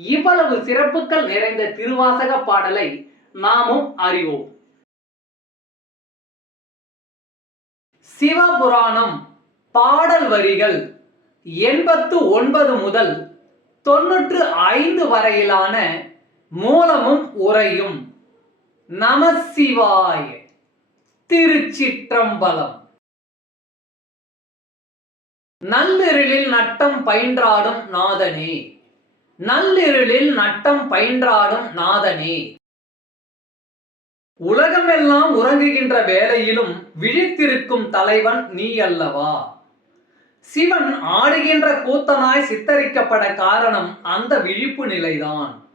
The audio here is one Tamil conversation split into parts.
இவ்வளவு சிறப்புகள் நிறைந்த திருவாசக பாடலை நாமும் அறிவோம். சிவபுராணம் பாடல் வரிகள் எண்பத்து ஒன்பது முதல் தொன்னூற்று ஐந்து வரையிலான மூலமும் உரையும் நமசிவாய திருச்சிற்றம்பலம். நள்ளிருளில் நட்டம் பயின்றாடும் நாதனே நள்ளிருளில் நட்டம் பயின்றாடும் நாதனே. உலகமெல்லாம் உறங்குகின்ற வேளையிலும் விழித்திருக்கும் தலைவன் நீ அல்லவா சிவன் ஆடுகின்ற கூத்தனாய் சித்தரிக்கப்பட காரணம் அந்த விழிப்பு நிலைதான்.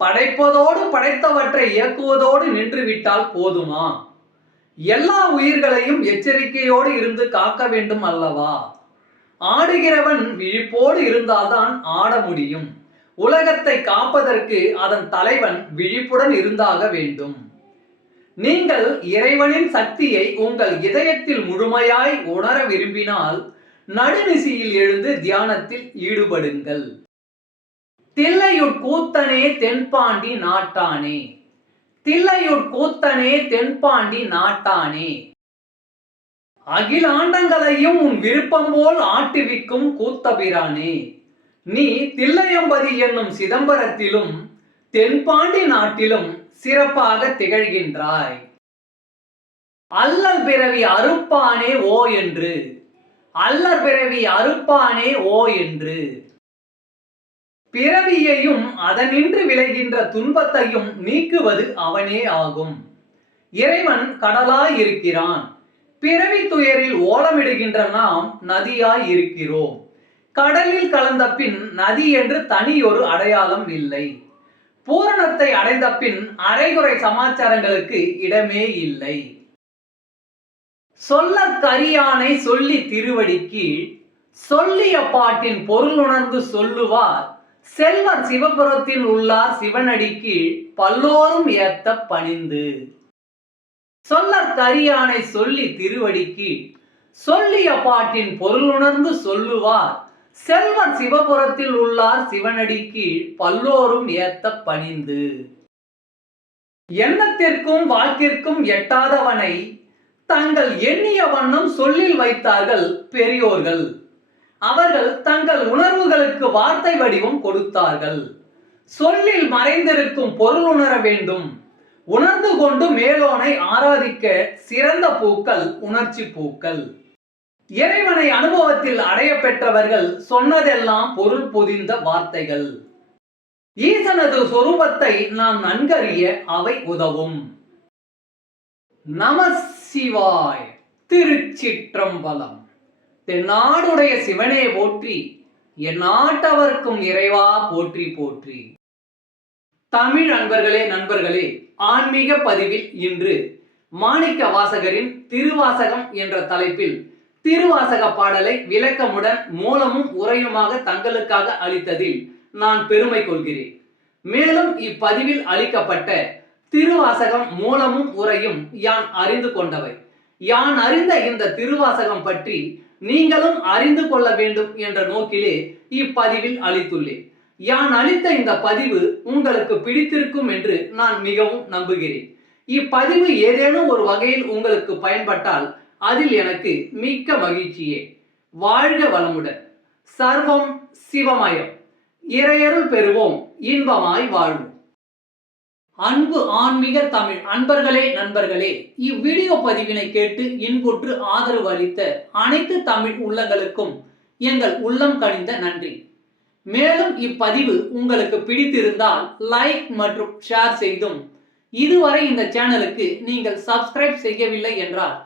படைப்பதோடு படைத்தவற்றை இயக்குவதோடு நின்றுவிட்டால் போதுமா? எல்லா உயிர்களையும் எச்சரிக்கையோடு இருந்து காக்க வேண்டும் அல்லவா? ஆடுகிறவன் விழிப்போடு இருந்தால்தான் ஆட முடியும். உலகத்தை காப்பதற்கு அதன் தலைவன் விழிப்புடன் இருந்தாக வேண்டும். நீங்கள் இறைவனின் சக்தியை உங்கள் இதயத்தில் முழுமையாய் உணர விரும்பினால் நடுநிசியில் எழுந்து தியானத்தில் ஈடுபடுங்கள். தில்லையுட் கூத்தனே தென்பாண்டி நாட்டானே. தில்லையுட் கூத்தனே தென்பாண்டி நாட்டானே. அகிலாண்டங்களையும் உன் விருப்பம் போல் ஆட்டுவிக்கும் கூத்தபிரானே. நீ தில்லையம்பதி என்னும் சிதம்பரத்திலும் தென்பாண்டி நாட்டிலும் சிறப்பாக திகழ்கின்றாய். அல்லல் பிறவி அறுப்பானே ஓ என்று அல்லர் பிறவி அறுப்பானே ஓ என்று. பிறவியையும் அதனின்று விளைகின்ற துன்பத்தையும் நீக்குவது அவனே ஆகும். இறைவன் கடலாய் இருக்கிறான். பிறவி துயரில் ஓலமிடுகின்ற நாம் நதியாய் இருக்கிறோம். கடலில் கலந்த பின் நதி என்று தனி ஒரு அடையாளம் இல்லை. பூரணத்தை அடைந்த பின் அரைகுறை சமாச்சாரங்களுக்கு இடமே இல்லை. சொல்ல கரியானை சொல்லி திருவடிக்கு சொல்லிய பாட்டின் பொருள் உணர்ந்து சொல்லுவார் செல்வர் சிவபுரத்தில் உள்ளார் சிவனடிக்கு பல்லோரும் ஏத்த பணிந்து. சொல்ல கரியானை சொல்லி திருவடிக்கு சொல்லிய பாட்டின் பொருள் உணர்ந்து சொல்லுவார் செல்வன் சிவபுரத்தில் உள்ளார் சிவனடி கீழ் பல்லோரும் ஏத்த பணிந்து. எண்ணத்திற்கும் வாக்கிற்கும் எட்டாதவனை தங்கள் எண்ணிய வண்ணம் சொல்லில் வைத்தார்கள் பெரியோர்கள். அவர்கள் தங்கள் உணர்வுகளுக்கு வார்த்தை வடிவம் கொடுத்தார்கள். சொல்லில் மறைந்திருக்கும் பொருள் உணர வேண்டும். உணர்ந்து கொண்டு மேலோனை ஆராதிக்க சிறந்த பூக்கள் உணர்ச்சி பூக்கள். இறைவனை அனுபவத்தில் அடைய பெற்றவர்கள் சொன்னதெல்லாம் பொருள் பொதிந்த வார்த்தைகள். ஈசனது சொரூபத்தை நாம் நன்கறிய அவை உதவும். நம சிவாய் திருச்சிற்றம்பலம். தென்னாடுடைய சிவனே போற்றி என் நாட்டவர்க்கும் இறைவா போற்றி போற்றி. தமிழ் அன்பர்களே நண்பர்களே ஆன்மீக பதிவில் இன்று மாணிக்க வாசகரின் திருவாசகம் என்ற தலைப்பில் திருவாசக பாடலை விளக்கமுடன் மூலமும் உரையுமாக தங்களுக்காக அளித்ததில் நான் பெருமை கொள்கிறேன். மேலும் இப்பதிவில் அளிக்கப்பட்ட திருவாசகம் மூலமும் உரையும் யான் அறிந்து கொண்டவை. யான் அறிந்த இந்த திருவாசகம் பற்றி நீங்களும் அறிந்து கொள்ள வேண்டும் என்ற நோக்கிலே இப்பதிவில் அளித்துள்ளேன். யான் அளித்த இந்த பதிவு உங்களுக்கு பிடித்திருக்கும் என்று நான் மிகவும் நம்புகிறேன். இப்பதிவு ஏதேனும் ஒரு வகையில் உங்களுக்கு பயன்பட்டால் அதில் எனக்கு மிக்க மகிழ்ச்சியே. வாழ்க வளமுடன். சர்வம் சிவமயம். இறையருள் பெறுவோம். இன்பமாய் வாழ்வோம். அன்பு ஆன்மீக தமிழ் அன்பர்களே நண்பர்களே இவ்வீடியோ பதிவினை கேட்டு இன்புற்று ஆதரவு அளித்த அனைத்து தமிழ் உள்ளங்களுக்கும் எங்கள் உள்ளம் கனிந்த நன்றி. மேலும் இப்பதிவு உங்களுக்கு பிடித்திருந்தால் லைக் மற்றும் ஷேர் செய்தும். இதுவரை இந்த சேனலுக்கு நீங்கள் சப்ஸ்கிரைப் செய்யவில்லை என்றால்